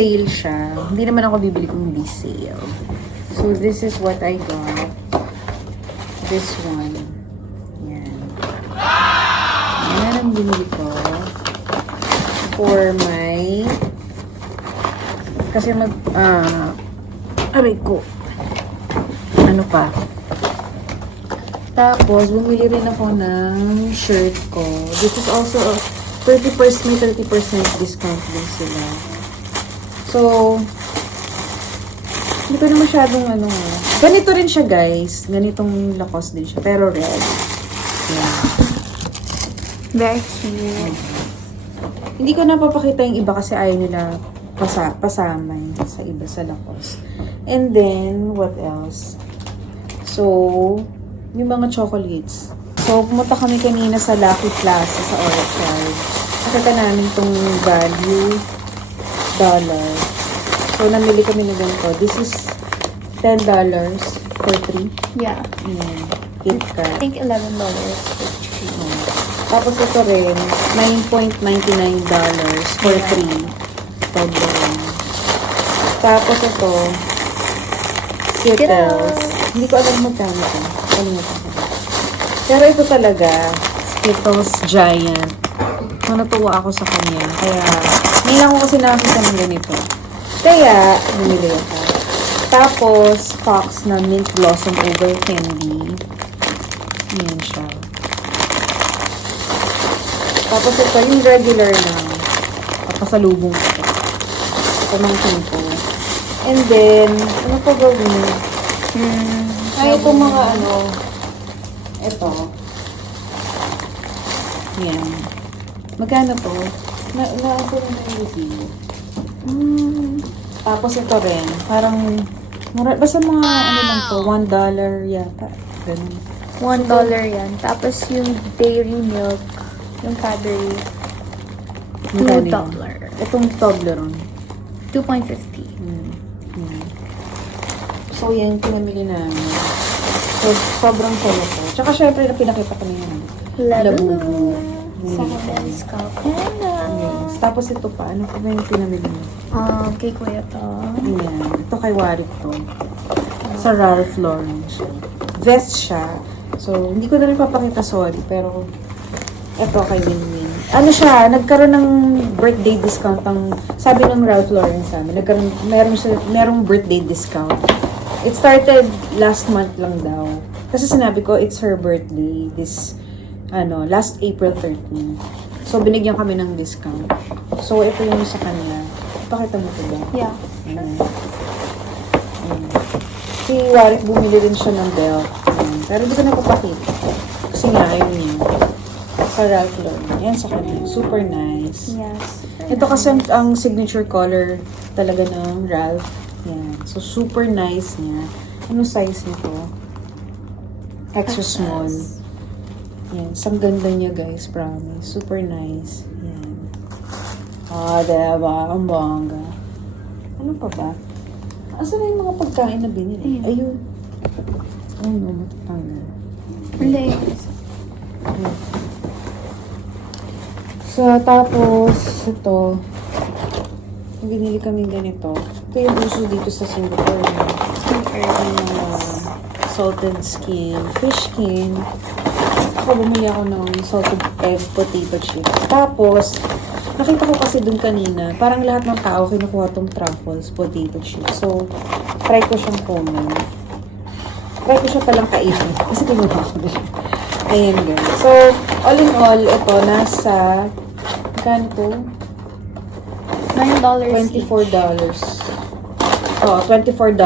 sale siya. Hindi naman ako bibili kung hindi sale. So, this is what I got. This one. Yan. Yan ang binili ko. For my... Kasi aray ko. Ano pa? Tapos, bumili rin ako ng shirt ko. This is also a 30% discount din sila. So, hindi ko na masyadong ganito rin siya, guys. Ganitong Lacoste din siya. Pero red. Yeah. Very cute. Hindi ko napapakita yung iba kasi ayaw nila pasama sa iba sa Lacoste. And then, what else? So, yung mga chocolates. So, pumunta kami kanina sa Lucky Plaza sa Orchard. Nakita namin itong value dollar. So, namili kami na ganito. This is $10 for 3. Yeah. Kit I Kat. think $11 for 3. Tapos ito rin, $9.99 for 3. Toblerone. Tapos ito, Skittles. Hindi ko alam magkano ito. Kalimutan ko. Pero ito talaga, Skittles Giant. Natuwa ako sa kanya. Kaya, hindi lang ako kasi nakakita ng ganito. Kaya, bumili ako. Tapos, Fox na Mint Blossom Over Candy. Yan siya. Tapos ito, yung regular na pasalubong ko. Ito ng tempo. And then, ano pa gawin? Ay, ito mga ito. Yan. Magkano to? Naako na yung review. Tapos ito rin, parang, basta mga lang to, $1 yata. Ganun. $1 yan. Tapos yung dairy milk, yung Cadbury, $2. Itong Toblerone. 2.50. So, yan yung pinamili namin. So, sobrang solo ko. Tsaka, syempre, pinakita ko na yun. Labubu. Sa Hotel Scalp. Yes. Tapos, ito pa. Ano pa na yung pinamili mo? Kay Kuya to. Yan. Ito kay Warik to. Sa Ralph Lauren siya. Vest siya. So, hindi ko na rin papakita, sorry. Pero, ito kay Winwin. Ano siya, nagkaroon ng birthday discount ang, sabi ng Ralph Lauren sa amin, merong birthday discount. It started last month lang daw. Kasi sinabi ko, it's her birthday, last April 13. So, binigyan kami ng discount. So, ito yung sa kanya. Pakita mo ito ba? Yeah. Si Warwick, bumili rin siya ng belt. Pero di ko na papakita. Kasi nga, ayun niya. Sa Ralph Lauren. Yan sa kanya. Super nice. Yes. Ito kasi ang signature color talaga ng Ralph. Yan. So, super nice niya. Ano size nito? Extra small. Yan. Ang ganda niya, guys. Promise. Super nice. Yan. Diba? Ang bongga. Ano pa ba? Asan na yung mga pagkain na binili? Ayun. Ayun, matatanggal. Hindi. So, tapos, ito. Binili kami ganito. Ito yung uso dito sa Singapore. Salted skin, fish skin. Ako, bumili ako ng salted egg potato chips. Tapos, nakita ko kasi dun kanina, parang lahat ng tao kinukuha tong truffles potato chips. So, try ko siyang kunin. Try ko siya palang kainin. Kasi kinuha ko din. Ayan, guys. So, all in all, ito, nasa, kanto? $9 $24. Oh, $24.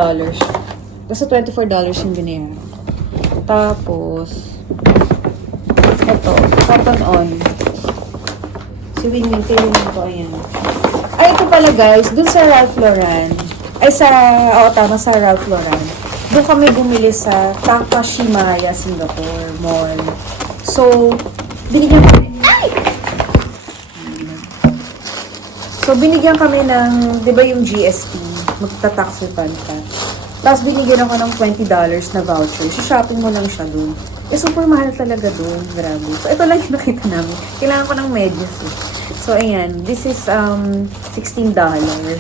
Basta $24 yung binayaran. Tapos, ito, cotton on. Si Winwin, kayo nito, ayan. Ay, ito pala guys, dun sa Ralph Lauren, tama, sa Ralph Lauren, doon kami bumili sa Takashimaya, Singapore Mall. So, binigyan kami, binigyan kami ng, di ba yung GST, magta-tax refund ka. Tapos binigyan ako ng $20 na voucher. Shopping mo lang siya dun. Super mahal talaga dun. Grabe. So, ito lang yung nakita namin. Kailangan ko ng medyas eh. So, ayan. This is $16. Ayan.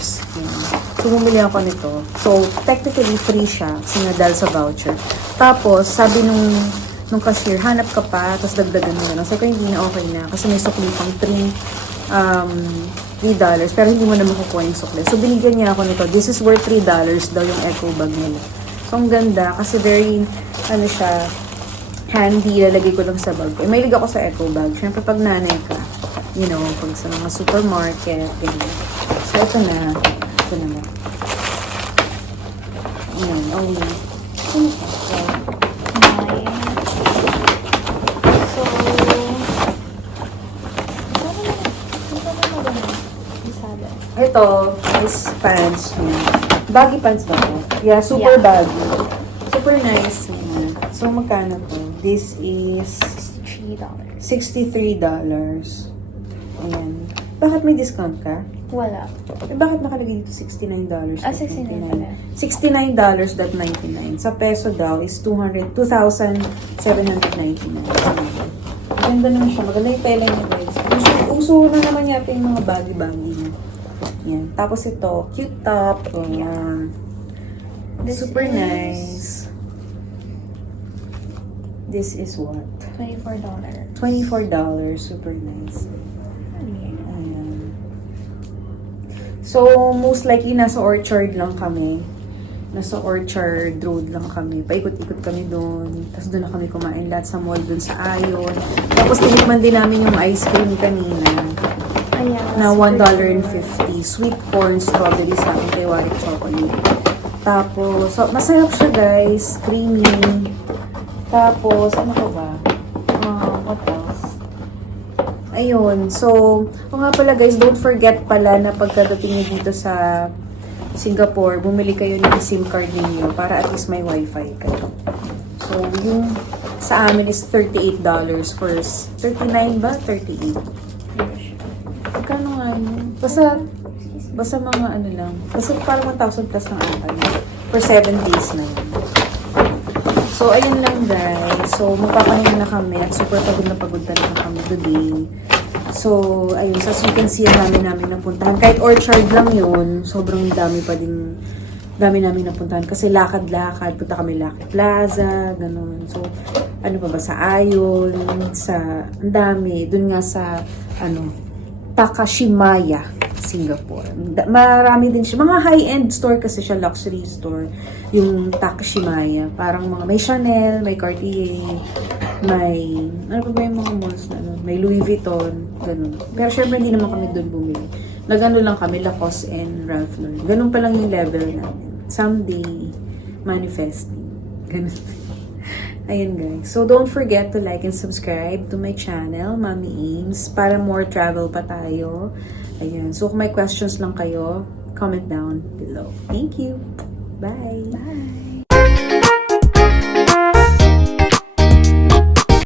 So, bumili ako nito. So, technically, free siya. Kasi nga dahil sa voucher. Tapos, sabi nung cashier, hanap ka pa, tapos dagdagan mo na lang. Sabi ko, hindi na okay na. Kasi may sukli pang $3, pero hindi mo na makukuha yung sukli. So, binigyan niya ako nito. This is worth $3 daw yung eco bag nila. So, ang ganda. Kasi very, ano siya, handy. Lalagay ko lang sa bag ko. Mahilig ako sa eco bag. Siyempre, pag nanay ka, you know, pag sa mga supermarket, ganyan. So, ito na. Ito na. Ayan, only. Nine. So, Ito is pants niya. Baggy pants ba to? Yeah, super Yeah. baggy. Super nice niya. So, magkano to? This is $3. $63. Ayan. Bakit may discount ka? Wala. Eh, bakit nakalagay dito $69? Ah, $69 pala. $69.99. Sa peso daw is 2,799. Maganda naman siya. Maganda yung pela niya, guys. Uso na naman yata yung mga baggy-baggy niya. Yan. Tapos ito, cute top. Ayan. This Super is nice. This is what? $24. $24. Super nice. Ayan. So, most likely, nasa Orchard lang kami. Nasa Orchard Road lang kami. Paikot-ikot kami doon. Tapos doon na kami kumain lahat sa mall doon sa Ayon. Tapos tinikman din namin yung ice cream kanina. Ayan. Na $1.50. Sweet corn strawberry sa akin kay Warwick Chocolate. Tapos, so, masarap siya guys. Creamy. Tapos, ano ko ba? What else? Ayun. So, o nga pala guys, don't forget pala na pagkadating niyo dito sa Singapore, bumili kayo ng SIM card ninyo para at least may wifi kayo. So, yung sa amin is $38 for 39 ba? 38. Magkano nga yun? Basta mga ano lang. Basta parang 1,000 plus ng akin. For 7 days na yun. So, ayun lang guys. So, magpapahinga na kami at super pagod talaga kami today. So, ayun. So, as you can see, ang dami namin napuntahan. Kahit Orchard lang yun, sobrang dami namin napuntahan. Kasi lakad-lakad. Punta kami Lucky Plaza, ganun. So, ano pa ba? Sa Ayon, ang dami. Dun nga sa, Takashimaya, Singapore. Marami din siya. Mga high-end store kasi siya, luxury store. Yung Takashimaya. Parang may Chanel, may Cartier, may, ano pa ba yung mga malls na, may Louis Vuitton, ganun. Pero syempre, hindi naman kami doon bumili. Nagano lang kami, Lacoste and Ralph Lauren. Ganun pa lang yung level namin. Someday, manifesting. Ganun. Ayun guys. So, don't forget to like and subscribe to my channel, Mommy Ames, para more travel pa tayo. Ayun. So, kung may questions lang kayo, comment down below. Thank you. Bye. Bye.